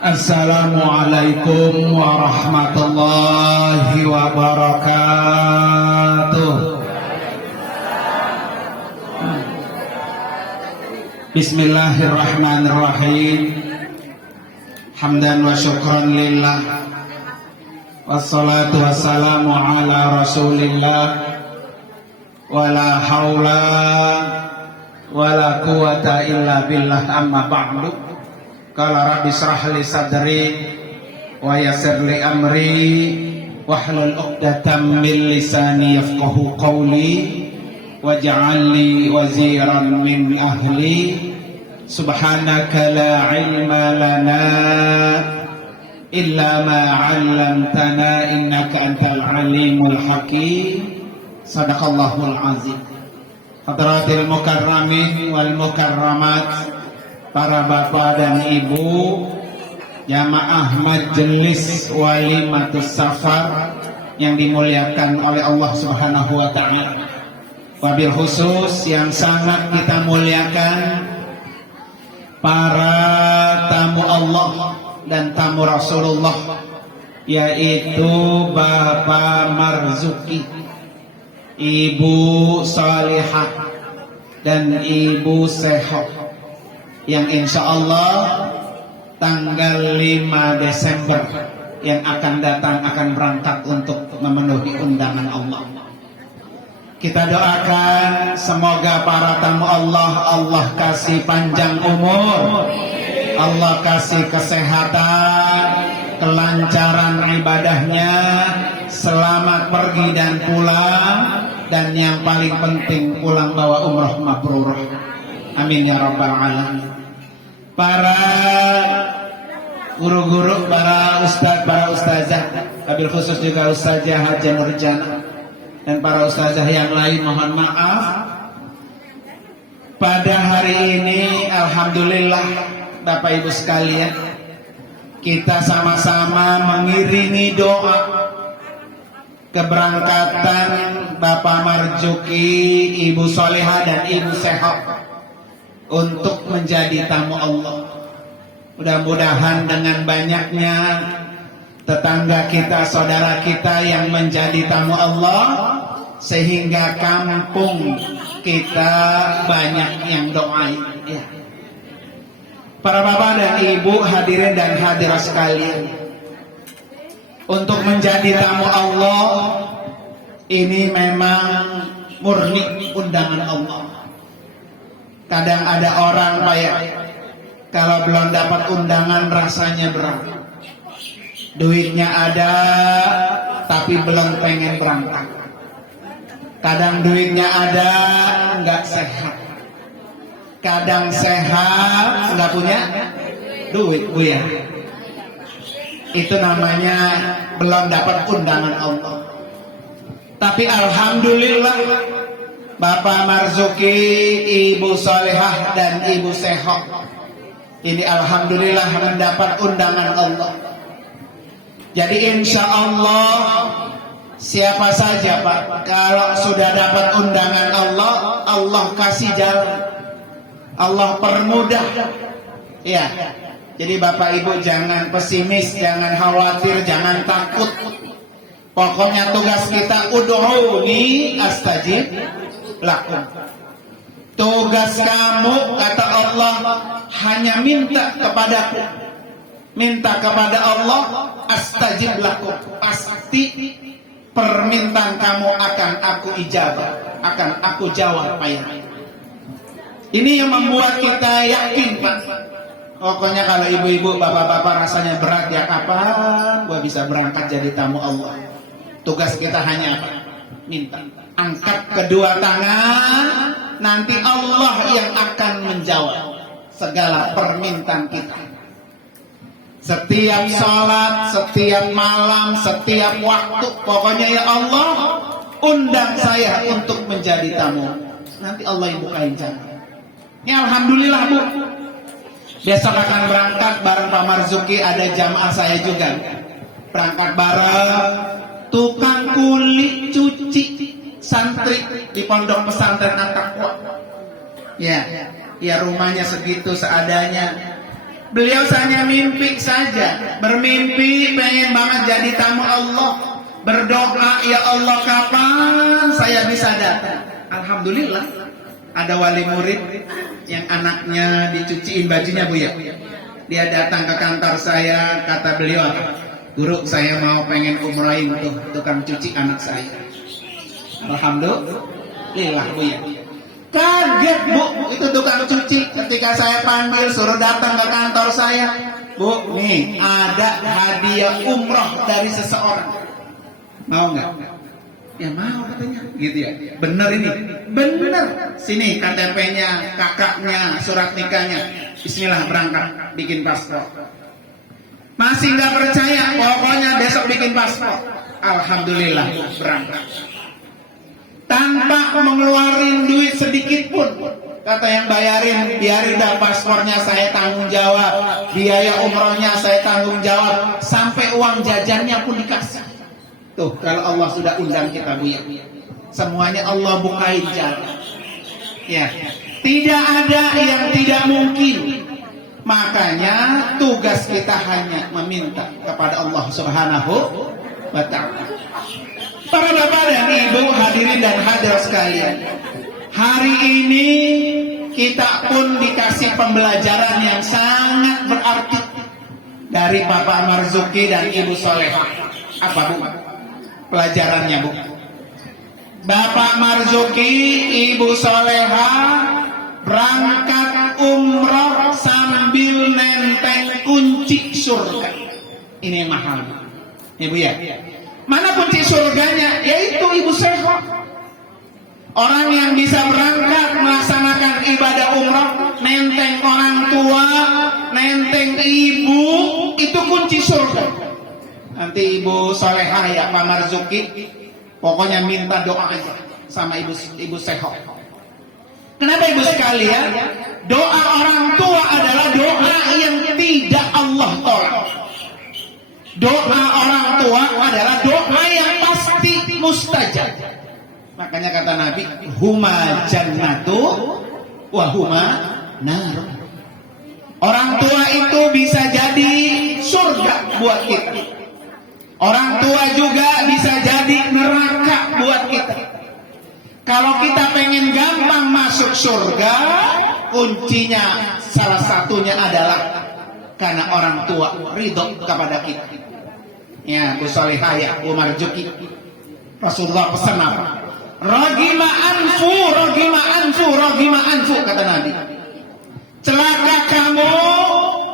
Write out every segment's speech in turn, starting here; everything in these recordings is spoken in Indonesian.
Assalamualaikum warahmatullahi wabarakatuh. Bismillahirrahmanirrahim. Hamdan wa syukran lillah. Wassalatu wassalamu ala rasulillah. Wala hawla wala quwata illa billah, amma ba'du. Qala rabbi shrah li sadri wa yassir li amri wahlul 'uqdatam min lisani yafqahu qawli waj'al li waziran min ahli. Subhanaka la ilma lana illa ma 'allamtana innaka antal alimul hakim. Sadaqallahul azim. Hadratil mukarramin wal mukarramat, para bapak dan ibu, jamaah majelis walimatus safar yang dimuliakan oleh Allah Subhanahu wa taala. Wabil khusus yang sangat kita muliakan para tamu Allah dan tamu Rasulullah, yaitu Bapak Marzuki, Ibu Salihah, dan Ibu Seho, yang insya Allah tanggal 5 Desember yang akan datang akan berangkat untuk memenuhi undangan Allah. Kita doakan semoga para tamu Allah kasih panjang umur, Allah kasih kesehatan, kelancaran ibadahnya, selamat pergi dan pulang, dan yang paling penting pulang bawa umrah mabrurah. Amin ya rabbal alamin. Para guru-guru, para ustadz, para ustazah, wabil khusus juga Ustazah Haja Nurjana dan para ustazah yang lain, mohon maaf. Pada hari ini alhamdulillah Bapak Ibu sekalian, kita sama-sama mengiringi doa keberangkatan Bapak Marzuki, Ibu Solehah, dan Ibu Seho untuk menjadi tamu Allah. Mudah-mudahan dengan banyaknya tetangga kita, saudara kita yang menjadi tamu Allah, sehingga kampung kita banyak yang doain ya. Para bapak dan ibu, hadirin dan hadirat sekalian, untuk menjadi tamu Allah ini memang murni undangan Allah. Kadang ada orang Pak ya, kalau belum dapat undangan rasanya berat. Duitnya ada tapi belum pengen berangkat. Kadang duitnya ada nggak sehat. Kadang sehat nggak punya duit Bu ya. Itu namanya belum dapat undangan Allah. Tapi alhamdulillah Bapak Marzuki, Ibu Solehah, dan Ibu Seho ini alhamdulillah mendapat undangan Allah. Jadi insya Allah siapa saja Pak, kalau sudah dapat undangan Allah, Allah kasih jalan, Allah permudah ya. Jadi Bapak Ibu jangan pesimis, jangan khawatir, jangan takut. Pokoknya tugas kita ud'uni astajib lakum. Tugas kamu, kata Allah, hanya minta kepadaku, minta kepada Allah, astajib lakum. Pasti permintaan kamu akan aku ijabah, akan aku jawab ya. Ini yang membuat kita yakin Pak. Pokoknya kalau ibu-ibu, bapak-bapak rasanya berat ya, kapan gua bisa berangkat jadi tamu Allah. Tugas kita hanya apa? Minta. Angkat kedua tangan, nanti Allah yang akan menjawab segala permintaan kita. Setiap sholat, setiap malam, setiap waktu, pokoknya ya Allah, undang saya untuk menjadi tamu. Nanti Allah yang bukain jalan. Ya alhamdulillah Bu. Besok akan berangkat bareng Pak Marzuki, ada jamaah saya juga. Berangkat bareng, tukang kuli cuci santri di pondok pesantren At-Taqwa. Ya, ya rumahnya segitu seadanya. Beliau hanya mimpi saja, bermimpi pengen banget jadi tamu Allah, berdoa, ya Allah kapan saya bisa datang. Alhamdulillah ada wali murid yang anaknya dicuciin bajunya Bu ya. Dia datang ke kantor saya, kata beliau, guru saya mau pengen umrohin tuh tukang cuci anak saya. Alhamdulillah Bu ya. Kaget Bu, itu tukang cuci ketika saya panggil suruh datang ke kantor saya. Bu, nih ada hadiah umroh dari seseorang. Mau nggak? Ya mau katanya, gitu ya. Bener ini, bener. Sini KTP-nya, kakaknya, surat nikahnya. Bismillah berangkat, bikin paspor. Masih nggak percaya, pokoknya besok bikin paspor. Alhamdulillah berangkat. Tanpa mengeluarin duit sedikit pun, kata yang bayarin, biarin dah paspornya saya tanggung jawab, biaya umrohnya saya tanggung jawab, sampai uang jajannya pun dikasih. Tuh kalau Allah sudah undang kita Bu ya, semuanya Allah bukain jalan. Ya, tidak ada yang tidak mungkin. Makanya tugas kita hanya meminta kepada Allah Subhanahu wa Ta'ala. Para bapak dan ibu hadirin dan hadir sekalian, hari ini kita pun dikasih pembelajaran yang sangat berarti dari Bapak Marzuki dan Ibu Solehah. Apa Bu pelajarannya Bu? Bapak Marzuki, Ibu Solehah berangkat umroh sambil nenteng kunci surga. Ini yang mahal Ibu ya. Mana kunci surganya? Yaitu Ibu Solehah. Orang yang bisa berangkat melaksanakan ibadah umrah, nenteng orang tua, nenteng ibu, itu kunci surga. Nanti Ibu Solehah ya Pak Marzuki, pokoknya minta doa aja sama Ibu Solehah. Kenapa Ibu sekalian? Doa orang tua adalah doa yang tidak Allah tolak. Doa orang tua adalah doa yang pasti mustajab. Makanya kata Nabi, huma jannatu wa huma nar. Orang tua itu bisa jadi surga buat kita. Orang tua juga bisa jadi neraka buat kita. Kalau kita pengen gampang masuk surga, kuncinya salah satunya adalah karena orang tua ridho kepada kita. Ya, Bu Solehah ya, Bu Marzuki. Rasulullah pesan apa? Rogima anfu, rogima anfu, rogima anfu, kata Nabi. Celaka kamu,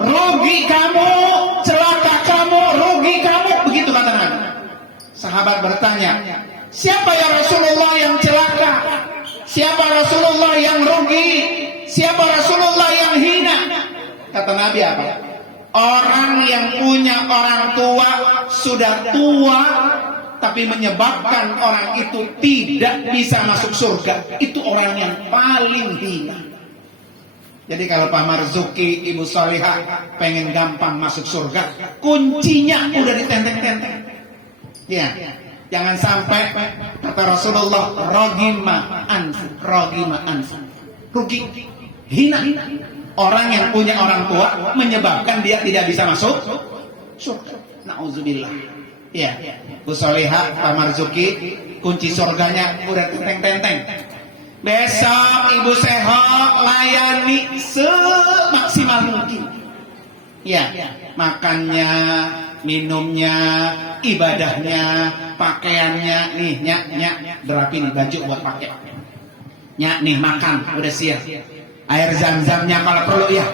rugi kamu, celaka kamu, rugi kamu, begitu kata Nabi. Sahabat bertanya, siapa ya Rasulullah yang celaka? Siapa Rasulullah yang rugi? Siapa Rasulullah yang hina? Kata Nabi apa? Orang yang punya orang tua sudah tua, tapi menyebabkan orang itu tidak bisa masuk surga. Itu orang yang paling hina. Jadi kalau Pak Marzuki, Ibu Solehah pengen gampang masuk surga, kuncinya udah ditenteng-tenteng. Ya, jangan sampai kata Rasulullah, rogima anfu, rogima anfu, rugi, hina. Orang yang punya orang tua menyebabkan dia tidak bisa masuk surga. Nauzubillah. Ya, Bu Solehah, Pak Marzuki, kunci surganya udah tenteng-tenteng. Besok Ibu Solehah layani semaksimal mungkin. Ya, makannya, minumnya, ibadahnya, pakaiannya, nih nyak berapi nih baju buat pakai. Nyak nih makan, udah siap. Air zam-zamnya kalau perlu ya.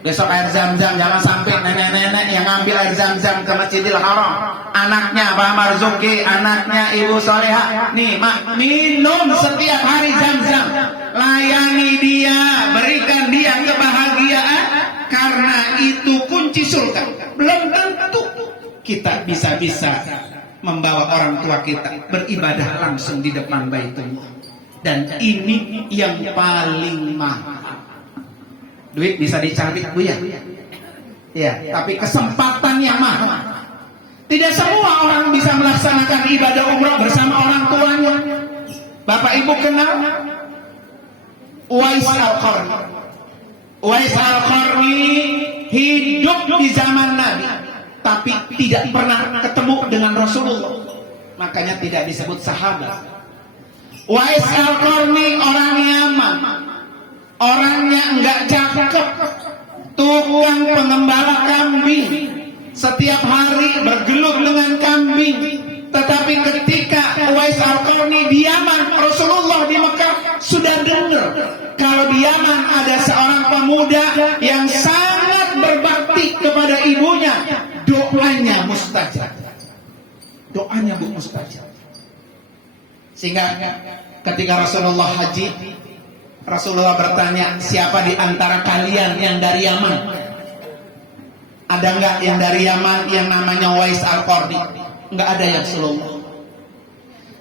Besok air zam-zam, jangan sampai nenek-nenek yang ngambil air zam-zam ke Masjidil Haram. Anaknya Pak Marzuki, anaknya Ibu Solehah, nih minum setiap hari zam-zam. Layani dia, berikan dia kebahagiaan, karena itu kunci surga. Belum tentu kita bisa membawa orang tua kita beribadah langsung di depan Baitullah. Dan ini yang paling mahal. Duit bisa dicari Bu ya. Ya, tapi kesempatan yang mahal. Tidak semua orang bisa melaksanakan ibadah umrah bersama orang tuanya. Bapak Ibu kenal Uwais Al-Qarni. Uwais Al-Qarni hidup di zaman Nabi, tapi tidak pernah ketemu dengan Rasulullah. Makanya tidak disebut sahabat. Uwais Al-Qarni orang Yaman, orangnya enggak cakep, tukang pengembala kambing, setiap hari bergelut dengan kambing. Tetapi ketika Uwais Al-Qarni di Yaman, Rasulullah di Mekah sudah dengar kalau di Yaman ada seorang pemuda yang sangat berbakti kepada ibunya, doanya mustajab. Doanya mustajab. Sehingga ketika Rasulullah haji, Rasulullah bertanya, siapa di antara kalian yang dari Yaman? Ada enggak yang dari Yaman yang namanya Uwais Al-Qarni? Enggak ada ya Rasulullah.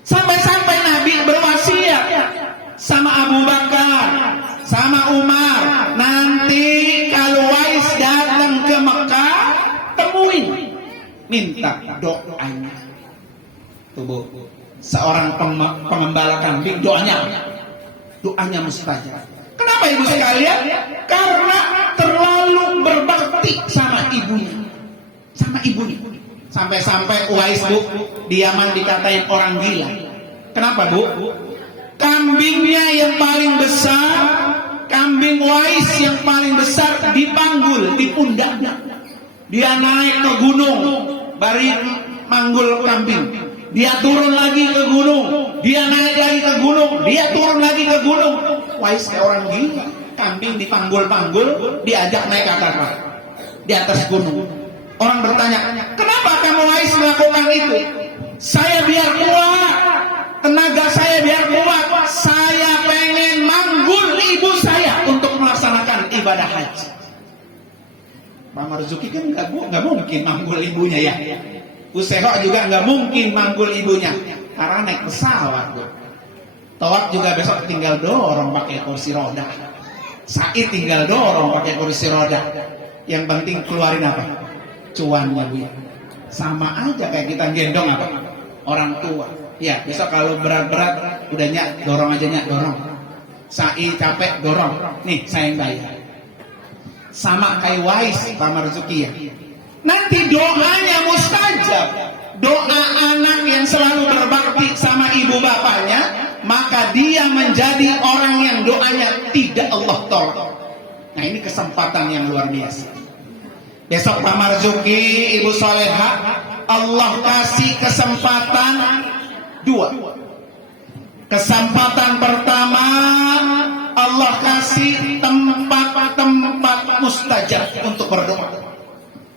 Sampai-sampai Nabi berwasiat sama Abu Bakar, sama Umar, nanti kalau Uwais datang ke Mekah, temuin, minta doanya. Tubuh seorang pengembala kambing, doanya mustajab. Kenapa ibu sekalian? Karena terlalu berbakti sama ibunya, Sampai-sampai Uwais, Bu, di Yaman dikatain orang gila. Kenapa, Bu? Kambingnya yang paling besar, kambing Uwais yang paling besar dipanggul di pundaknya. Dia naik ke gunung, bari manggul kambing. Dia turun lagi ke gunung, dia naik lagi ke gunung, dia turun lagi ke gunung. Uwais kayak orang gila. Kambing dipanggul-panggul, diajak naik ke atas, di atas gunung. Orang bertanya, kenapa kamu Uwais melakukan itu? Saya biar kuat, tenaga saya biar kuat. Saya pengen manggul ibu saya untuk melaksanakan ibadah haji. Pak Marzuki kan nggak mungkin manggul ibunya ya. Useho juga nggak mungkin manggul ibunya karena naik pesawat. Tawaf juga besok tinggal dorong pakai kursi roda. Sa'i tinggal dorong pakai kursi roda. Yang penting keluarin apa? Cuannya, Bu. Sama aja kayak kita gendong apa? Orang tua. Ya, besok kalau berat-berat udah nyak dorong aja, nyak dorong. Sa'i capek dorong. Nih, saya yang bayar. Sama kayak Uwais Pak Marzuki ya. Nanti doanya mustajab. Doa anak yang selalu berbakti sama ibu bapaknya, maka dia menjadi orang yang doanya tidak Allah tolak. Nah, ini kesempatan yang luar biasa. Besok Pak Marzuki, Ibu Soleha, Allah kasih kesempatan dua. Kesempatan pertama, Allah kasih tempat-tempat mustajab untuk berdoa.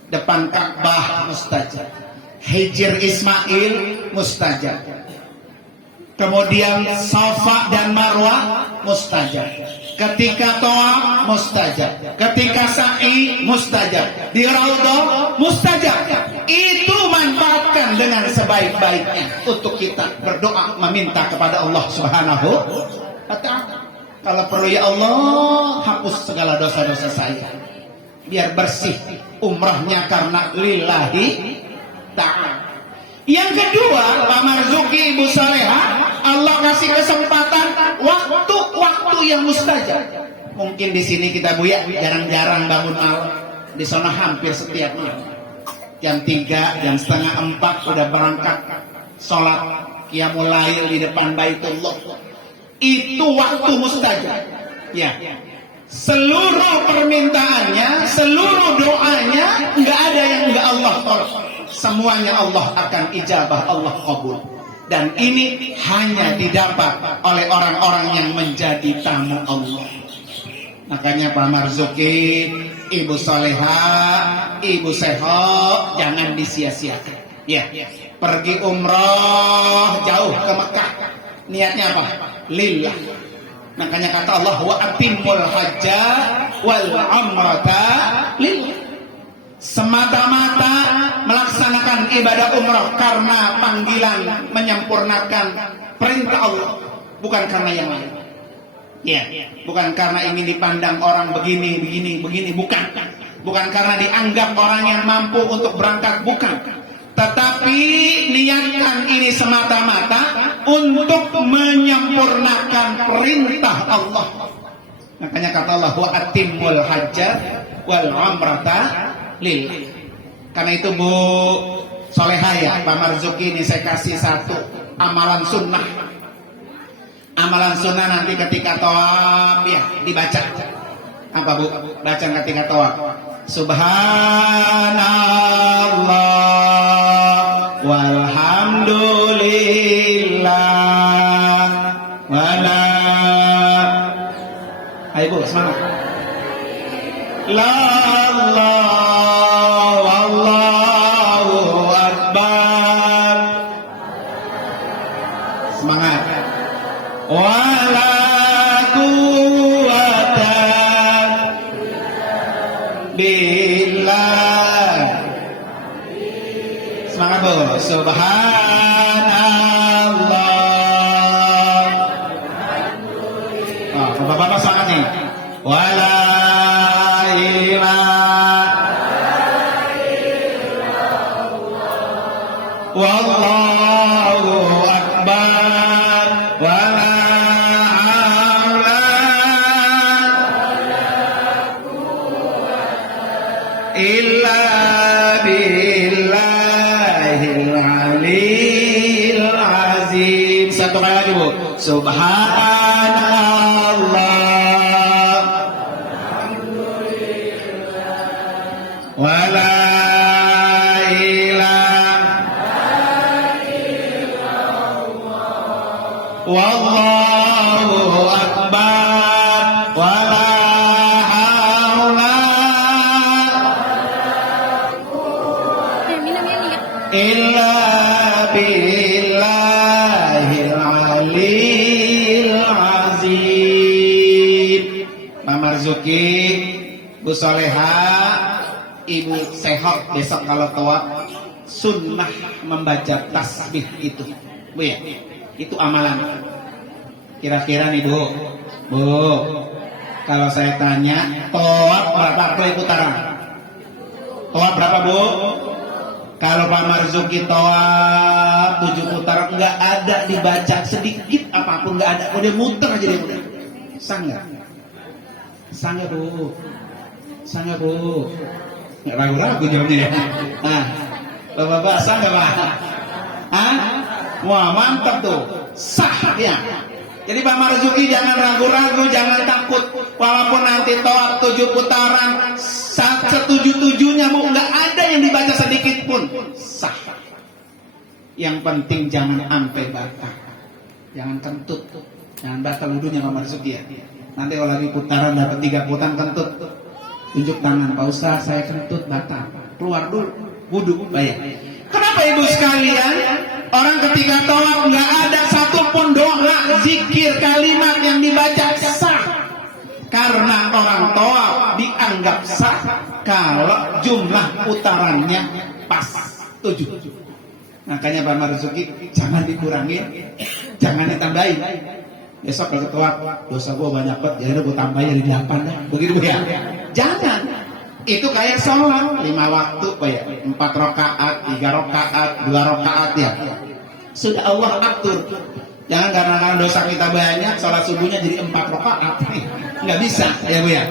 Depan Ka'bah mustajab, Hijr Ismail mustajab, kemudian Safa dan Marwah mustajab, ketika Tawaf mustajab, ketika Sa'i mustajab, di Raudhah mustajab. Itu manfaatkan dengan sebaik-baiknya untuk kita berdoa meminta kepada Allah Subhanahu wa ta'ala. Kalau perlu, ya Allah, hapus segala dosa-dosa saya, biar bersih umrahnya karena lillahi ta'ala. Yang kedua, Pak Marzuki, Ibu Soleha, Allah kasih kesempatan waktu yang mustajab. Mungkin di sini kita, Bu, ya, jarang-jarang bangun malam. Di sana hampir setiap malam. Jam 3, jam setengah 4 udah berangkat sholat qiyamul lail di depan Baitullah. Itu waktu mustajab. Ya. Seluruh permintaannya, seluruh doanya, nggak ada yang nggak Allah tolak. Semuanya Allah akan ijabah, Allah kabul. Dan ini hanya didapat oleh orang-orang yang menjadi tamu Allah. Makanya Pak Marzuki, Ibu Soleha, Ibu Seho, jangan disia-siakan. Ya, pergi umroh jauh ke Mekah, niatnya apa? Lillah. Makanya kata Allah, wa atimul hajja wal umrata lillah. Semata-mata melaksanakan ibadah umrah karena panggilan menyempurnakan perintah Allah, bukan karena yang lain. Ya, bukan karena ingin dipandang orang begini, bukan. Bukan karena dianggap orang yang mampu untuk berangkat, bukan. Tetapi niatkan ini semata-mata untuk menyempurnakan perintah Allah. Makanya kata Allah, wa atimul hajja wal umrata lillah. Karena itu Bu Soleha ya, Pak Marzuki ini saya kasih satu amalan sunnah. Amalan sunnah nanti ketika tawaf ya dibaca. Apa Bu? Baca ketika tawaf. Subhanallah walhamdulillah wala. Ayo Bu, semangat. La semangat. Wala quwata billah. Semangat Bu. Subhanallah. Oh, Bapak-bapak semangat nih. Wala wallahu akbar wala haula illa billahil aliyil azim. Satu kali lagi Bu. Subhanallah wala wallahu akbar wala haula illa billahil aliyil azim. Pak Marzuki, Bu Soleha, Ibu Sehok besok kalau tawaf sunnah membaca tasbih itu Bu ya. Itu amalan. Kira-kira nih Bu, kalau saya tanya tawaf berapa kali putaran? Tawaf berapa Bu? Kalau Pak Marzuki tawaf 7 putaran, nggak ada dibaca sedikit apapun, nggak ada. Udah muter aja dia udah. Sangga Bu, sangga Bu. Nggak ragu-ragu jawabnya ya. Nah, Bapak-bapak sangga Pak? Hah? Wah mantap tuh, sah ya. Jadi Pak Marzuki jangan ragu-ragu, jangan takut. Walaupun nanti tawaf 7 putaran, setuju-tujunya Bu, nggak ada yang dibaca sedikit pun, sah. Yang penting jangan ampe batal, jangan kentut, jangan batal wudunya Pak Marzuki ya. Nanti kalau lagi putaran dapat 3 putaran kentut, tunjuk tangan, Pak Ustaz saya kentut batal, keluar dulu, wudu bayar. Kenapa Ibu sekalian? Orang ketika tawaf nggak ada satupun doa, zikir, kalimat yang dibaca sah. Karena orang tawaf dianggap sah kalau jumlah putarannya pas 7. Makanya Pak Marzuki jangan dikurangin, jangan ditambahin. Besok kalau tawaf dosa gua banyak banget, jadi gua tambahin dari 8 dah. Begitu ya? Jangan. Itu kayak sholat 5 waktu Pak ya, 4 rakaat, 3 rakaat, 2 rakaat ya. Sudah Allah atur. Jangan karena dosa kita banyak, sholat subuhnya jadi 4 rakaat. Nggak bisa ya Bu ya.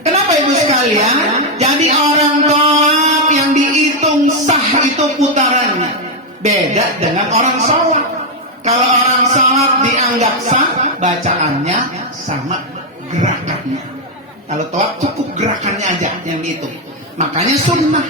Kenapa Ibu sekalian? Jadi orang tawaf yang dihitung sah itu putarannya. Beda dengan orang sholat. Kalau orang sholat dianggap sah, bacaannya sama gerakannya. Kalau tawaf cukup gerakannya aja yang dihitung. Makanya sunnah.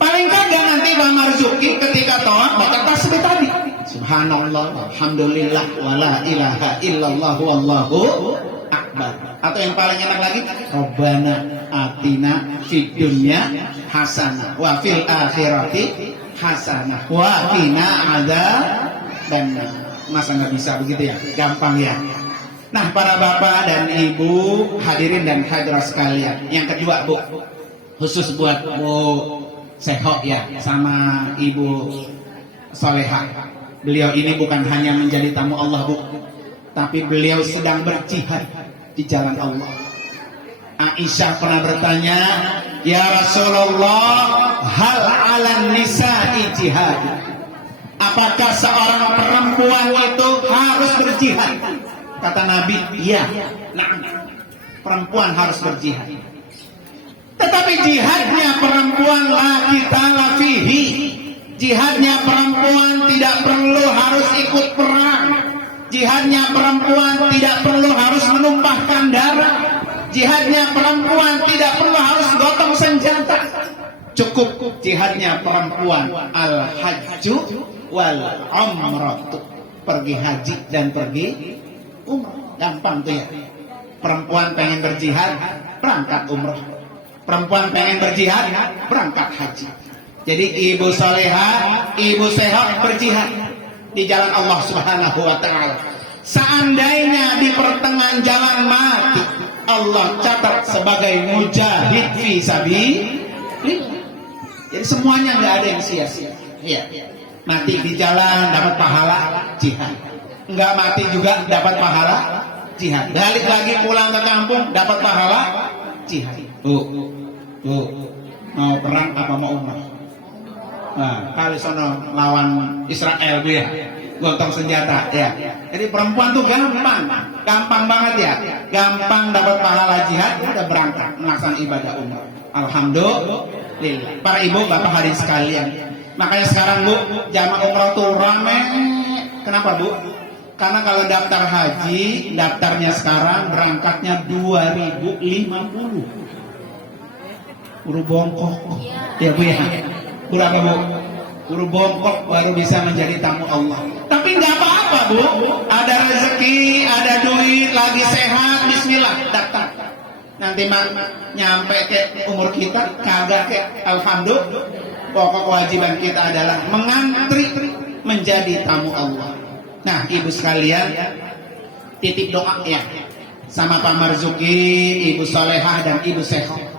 Paling kagak nanti Pak Marzuki ketika tawaf baca tasbih tadi. Subhanallah, alhamdulillah, wala ilaha illallah, wallahu akbar. Atau yang paling enak lagi, Rabbana atina fid dunya hasanah wa fil akhirati hasanah wa qina adzabannar. Masa nggak bisa begitu ya? Gampang ya. Nah, para bapak dan ibu, hadirin dan hadirat sekalian. Yang kedua, Bu, khusus buat Bu Sehok ya, sama Ibu Soleha. Beliau ini bukan hanya menjadi tamu Allah, Bu, tapi beliau sedang berjihad di jalan Allah. Aisyah pernah bertanya, "Ya Rasulullah, hal 'alan nisa'i jihad?" Apakah seorang perempuan itu harus berjihad? Kata Nabi, iya. Nah, perempuan harus berjihad. Tetapi jihadnya perempuan Jihadnya perempuan tidak perlu harus ikut perang. Jihadnya perempuan tidak perlu harus menumpahkan darah. Jihadnya perempuan tidak perlu harus gotong senjata. Cukup jihadnya perempuan al-hajju wal umratu, pergi haji dan pergi umrah. Gampang tuh ya. Perempuan pengen berjihad, berangkat umrah. Perempuan pengen berjihad, berangkat haji. Jadi ibu salehah, ibu sehat berjihad di jalan Allah Subhanahu wa taala. Seandainya di pertengahan jalan mati, Allah catat sebagai mujahid fi sabilillah. Jadi semuanya nggak ada yang sia-sia. Iya. Mati di jalan dapat pahala jihad. Enggak mati juga dapat pahala jihad. Balik lagi pulang ke kampung dapat pahala jihad. Tuh. Mau perang apa mau umrah? Nah, kali sono lawan Israel bu ya, gotong senjata ya. Jadi perempuan tuh gampang banget ya, gampang dapat pahala jihad, udah berangkat melaksanakan ibadah umrah. Alhamdulillah. Para ibu bapak hadirin sekalian, makanya sekarang bu jamaah umrah tuh rame. Kenapa bu? Karena kalau daftar haji, daftarnya sekarang berangkatnya 2050. Buru bongkok ya bu ya. Berapa bu? Guru bongkok baru bisa menjadi tamu Allah. Tapi nggak apa-apa bu. Ada rezeki, ada duit, lagi sehat, bismillah daftar. Nanti nyampe ke umur kita kagak ke, alhamdulillah. Pokok kewajiban kita adalah mengantri menjadi tamu Allah. Nah ibu sekalian, titip doa ya sama Pak Marzuki, Ibu Salehah dan Ibu Sehat.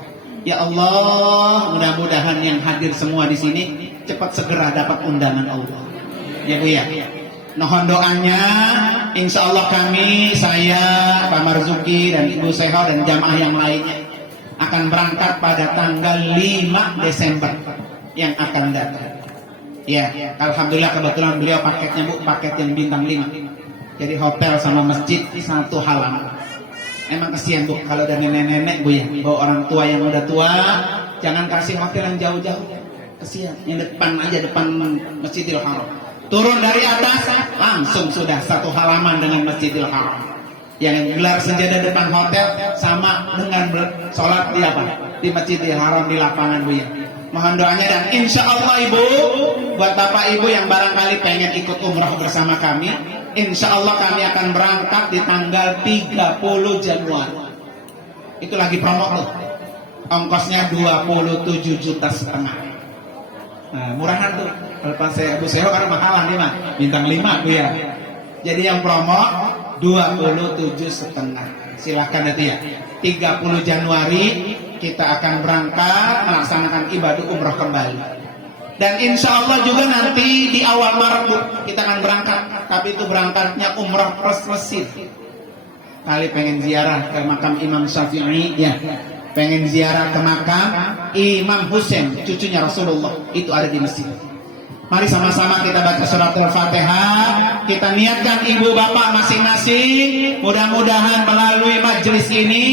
Ya Allah, mudah-mudahan yang hadir semua di sini cepat segera dapat undangan Allah. Ya Bu ya. Mohon doanya, insya Allah kami, saya, Pak Marzuki dan Ibu Seho dan jamaah yang lainnya akan berangkat pada tanggal 5 Desember yang akan datang. Ya, alhamdulillah kebetulan beliau paketnya Bu, paket yang bintang 5. Jadi hotel sama masjid satu halaman. Emang kesian Bu kalau ada nenek-nenek Bu ya, bawa orang tua yang udah tua, jangan kasih hotel yang jauh-jauh. Kesian, yang depan aja, depan Masjidil Haram. Turun dari atas langsung sudah satu halaman dengan Masjidil Haram. Yang gelar senjata depan hotel sama dengan sholat di apa? Di Masjidil Haram di lapangan Bu ya. Mohon doanya dan insya Allah Ibu, buat Bapak Ibu yang barangkali pengen ikut umrah bersama kami, insya Allah kami akan berangkat di tanggal 30 Januari. Itu lagi promo tuh. Ongkosnya 27,5 juta. Nah, murahan tuh. Kalau pas saya Abu Seho karena mahalan nih mah. Bintang 5 tuh ya. Jadi yang promo 27,5. Silahkan nanti ya. 30 Januari kita akan berangkat melaksanakan ibadah umrah kembali. Dan insya Allah juga nanti di awal Maret kita akan berangkat. Tapi itu berangkatnya umrah plus Mesir. Kali pengen ziarah ke makam Imam Syafi'i ya. Pengen ziarah ke makam Imam Husain, cucunya Rasulullah. Itu ada di Mesir. Mari sama-sama kita baca surat Al-Fatihah. Kita niatkan ibu bapak masing-masing. Mudah-mudahan melalui majelis ini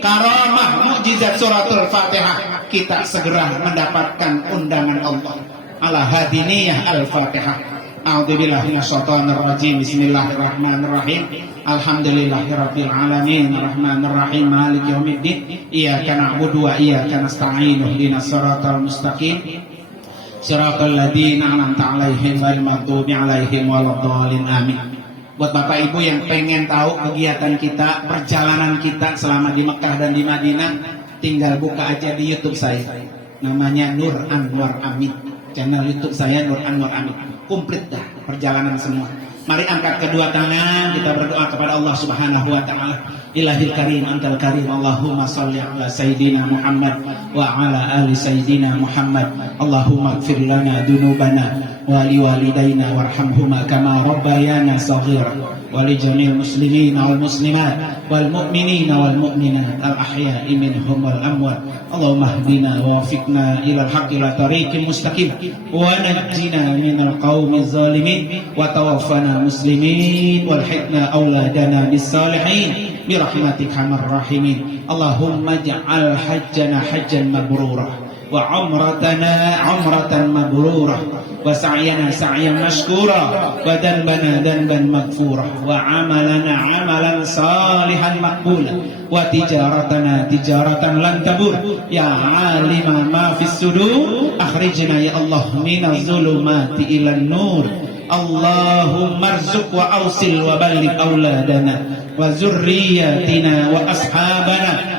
karamah mukjizat surat Al-Fatihah kita segera mendapatkan undangan Allah. Ala hadiniyah Al-Fatihah. A'udzubillahi minasyaitonir rajim. Bismillahirrahmanirrahim. Alhamdulillahirabbil alamin. Arrahmanirrahim. Maliki yaumiddin. Iyyaka na'budu wa iyyaka nasta'in. Ihdinas siratal mustaqim. Siratal ladzina an'amta 'alaihim ghairil maghdubi 'alaihim waladdallin. Amin. Buat Bapak Ibu yang pengen tahu kegiatan kita, perjalanan kita selama di Mekah dan di Madinah, tinggal buka aja di YouTube saya. Namanya Nur Anwar Amin. Channel YouTube saya Nur Anwar Amin. Komplit dah perjalanan semua. Mari angkat kedua tangan, kita berdoa kepada Allah Subhanahu wa taala. Ilahil karim antal karim, Allahumma shalli ala sayyidina Muhammad wa ala ali sayyidina Muhammad. Allahumma ighfir lana dzunubana wa liwalidayna warhamhuma kama rabbayana shaghira wa li jami'il muslimina wal muslimat wal mu'minina wal mu'minat al ahya'i minhum wal amwat. Allahumma hdina wa wafiqna ila al-haqqi la tariqil mustaqim wa najjina minal qaumiz zalimin wa tawaffana muslimin wal hikna auladana bis salihin bi rahmatika arhamar rahimin. Allahumma ja'al hajjana hajjan mabrura wa umratana umratan mabrurah wa sa'yana sa'yan mashkura wa danbana danban maghfurah wa amalana amalan salihan maqbula wa tijaratana tijaratan lan tabur ya alima ma fis sudur akhrijna ya Allah minaz zulumati ilan nur Allahumma arzuq wa awsil wa balligh auladana wa zurriyatina wa ashabana